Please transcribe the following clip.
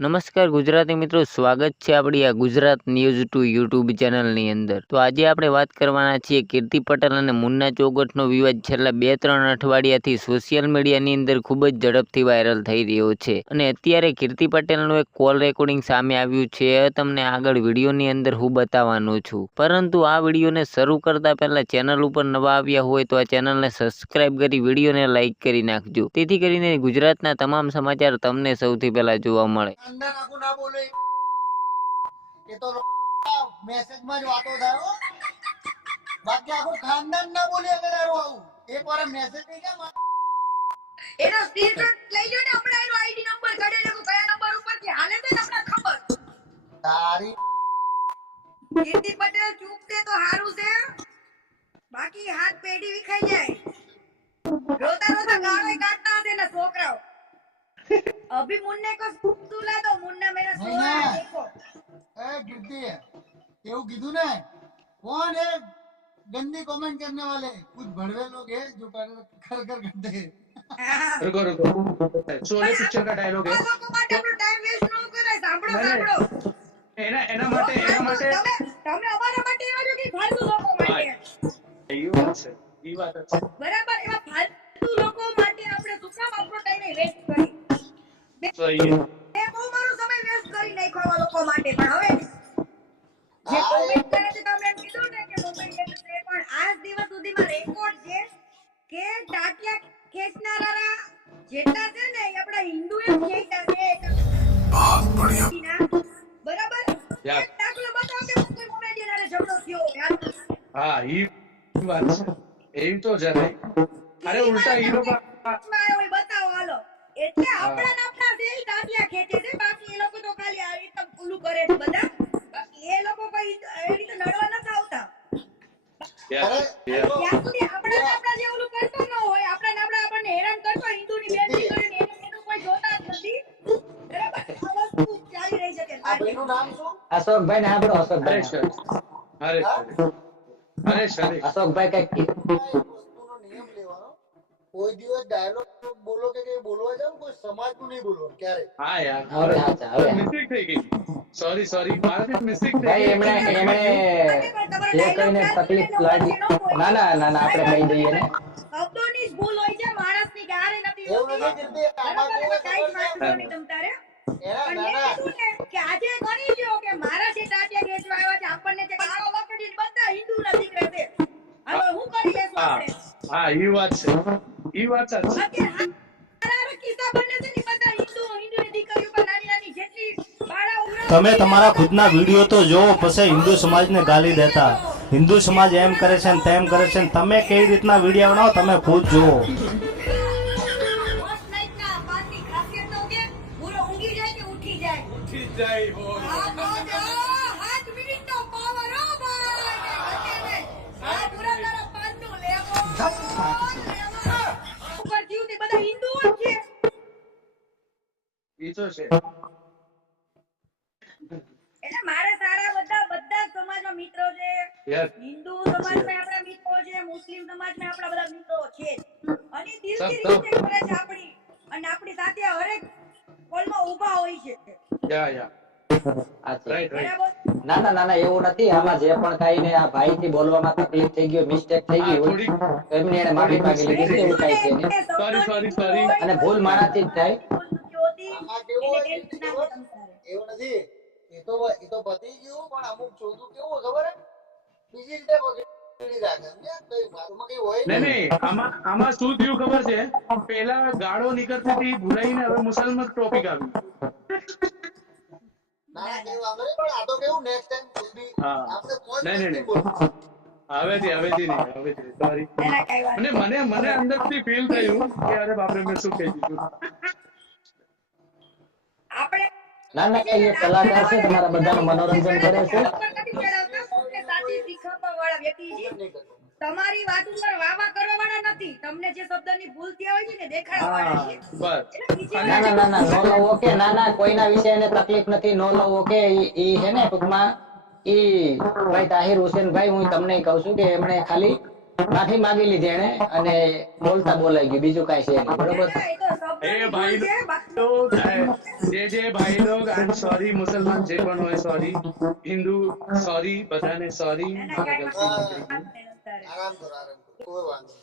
નમસ્કાર ગુજરાતી મિત્રો, સ્વાગત છે આપણી આ ગુજરાત ન્યૂઝ ટુ યુટ્યુબ ચેનલની અંદર. તો આજે આપણે વાત કરવાના છીએ કીર્તિ પટેલ અને મુન્ના ચોગટનો વિવાદ. છેલ્લા બે ત્રણ અઠવાડિયાથી સોશિયલ મીડિયાની અંદર ખૂબ જ ઝડપથી વાયરલ થઈ રહ્યો છે. અને અત્યારે કીર્તિ પટેલનું એક કોલ રેકોર્ડિંગ સામે આવ્યું છે તમને આગળ વિડીયોની અંદર હું બતાવવાનો છું. પરંતુ આ વિડીયોને શરૂ કરતા પહેલા ચેનલ ઉપર નવા આવ્યા હોય તો આ ચેનલને સબસ્ક્રાઇબ કરી વિડીયોને લાઇક કરી નાખજો. તેથી કરીને ગુજરાતના તમામ સમાચાર તમને સૌથી પહેલાં જોવા મળે. અંદર આખું ના બોલે. એ તો મેસેજમાં જ વાતો થાય બાકી આખું ખાનદાન ના બોલે અગર આવું. એક વાર મેસેજ થઈ ગયા એનો સ્ક્રીનશોટ લઈ લો ને હમણાં એનો આઈડી નંબર કાઢી લો કયા નંબર ઉપરથી. હાલે તો આપણે ખબર. તારી કીર્તિ પટેલ ચૂપ છે તો હારું છે. બાકી હાથ પેઢી વિખાઈ જાય. રોતા રોતા ગાળો કાઢતા હશે ને છોકરાઓ. અભી મુન્ને કો સુલા દો મુન્ના મેરા સોના ના. દેખો એ કીર્તિ એવું કીધું ને कौन है गंदी कमेंट करने वाले कुछ भड़वे लोग हैं जो कर कर कर करते हैं હા. रुको रुको शोले पिक्चर का डायलॉग આ है લોકો માટે આપણો ટાઈમ વેસ્ટ ન કરાય સાંભળો નહીં, નહીં. સાંભળો એના એના માટે એના માટે તમે તમે અમારા માટે એવા છો કે ફાલતુ લોકો માટે એ વાત છે એ વાત જ છે બરાબર તો એ મેં બહુ મારો સમય વેસ્ટ કરી નાખ્યો આવા લોકો માટે પણ હવે જે કોમેન્ટ કરે છે તમે એમ કીધું ને કે મોબાઈલ છે પણ આજ દિવસ સુધીમાં રેકોર્ડ છે કે ટાટિયા ખેંચનારા જેટલા છે ને એ આપણા હિન્દુ એમ ખેંચ્યા છે એક બરાબર? યા. એક દાખલો બતાવો કે કોઈ કોમેડિયન હારે ઝઘડો થયો. હા એ વાત છે. એવી તો જરાય અરે ઉલટા હોય બતાવો હાલો. એટલે આપણા આપણા એકદમ કરે છે બધા? બાકી એ લોકો કોઈ એ રીતે નડવા નથી આવતા. યાર, યાર. ત્યાં સુધી આપણા આપણા જે કરતો ન હોય. આપણા આપણા આપણને હેરાન કરતો હિન્દુની એનું કોઈ જોતા જ નથી. બરાબર? આ વસ્તુ ચાલી રહી છે કે આ નામ શું? અશોકભાઈ ને કંઈક કોઈ દિવસ ડાયલોગ બોલો કે કઈ બોલવા જાવ કોઈ સમાજનું નહીં બોલો ક્યારે હા યાર હવે સાચા હવે. મિસ્ટેક થઈ ગઈ. સોરી સોરી મારાથી મિસ્ટેક થઈ ગઈ. એમણે એમણે જે કઈને તકલીફ લાગી ના ના ના ના આપણે કહી જઈએ ને. શબ્દોની ભૂલ હોય છે માણસની ક્યારે નથી એવું નથી હોતી. આમાં કોઈ કેવું એમાં હોય કાંઈ જ ખબર વાંધો નહીં તમ તારે? એના પણ નાના. મેં કીધું ને કે આજે ગણી લ્યો કે મારા જે ટાટિયા ખેંચવા આવ્યા છે આપણને જે બધા હિન્દુના દીકરા છે. હવે હું કરી લેશું આપણે? હા એ વાત છે. એ વાત સાચી. તમે તમારા ખુદના વીડિયો તો જોવો પછી હિન્દુ સમાજને ગાલી દેતા. હિન્દુ સમાજ એમ કરે છે ને તેમ કરે છે ને તમે કઈ રીતના વીડિયો બનાવો તમે ખુદ જુઓ. એ છે. એટલે મારે સારા બધા બધા સમાજમાં મિત્રો છે. હિન્દુ સમાજમાં આપણા મિત્રો છે મુસ્લિમ સમાજમાં આપણા બધા મિત્રો છે. અને દિલથી. રિસ્પેક્ટ કરે છે આપણી. અને આપણી સાથે હરેક કોલમાં ઊભા હોય છે. યા યા ના ના ના ના એવું નથી. આમાં જે પણ થાય ને આ ભાઈ થી બોલવામાં તકલીફ થઈ ગઈ મિસ્ટેક થઈ ગઈ હોય થોડી એને માફી માંગી લીધી એવું કાંઈ છે. અને ભૂલ મારાથી જ થાય. એવું નથી. એ તો એ તો પતી ગયું પણ અમુક ચોથું કેવું ખબર બીજી રીતે પકડી રાખે સમજ્યા? કઈ વાતમાં કઈ હોય નહીં નહીં. નહીં આમાં આમાં શું થયું ખબર છે? પેલા ગાળો નીકળતી હતી ભૂલાઈને હવે મુસલમાન ટોપિક આવ્યું ના ના વાંધો નહીં પણ આ કેવું નેક્સ્ટ ટાઈમ સુધી હા. આપણે કોઈ નહીં, નહીં, દિવસ નહીં. હવેથી હવેથી નહીં હવેથી સોરી એના અને મને મને અંદરથી ફીલ થયું કે અરે બાપરે મેં શું કહી દીધું? ના ના એ કલાકાર છે તમારા બધાનું મનોરંજન કરે છે. તમારી વાત ઉપર વાવા કરવા વાળા નથી. તમને જે શબ્દની ભૂલ થયા હોય છે ને દેખાડવા વાળા છે. ના ના ના ના નો લવો ઓકે ના ના કોઈના વિશે એને તકલીફ નથી. નો લો ઓકે ઈ- હે છે ને ટૂંકમાં. ઈ ભાઈ તાહિર હુસેનભાઈ હું તમને કહું છું કે એમણે ખાલી માફી માંગી લીધી એને અને બોલતા બોલાઈ ગયું. બીજું કઈ છે બરોબર? એ ભાઈ જે જે ભાઈ લોગ આઈ સોરી મુસલમાન જે પણ હોય સોરી હિન્દુ સોરી બધાને સોરી. આરામ કરો આરામ કોઈ વાંધો.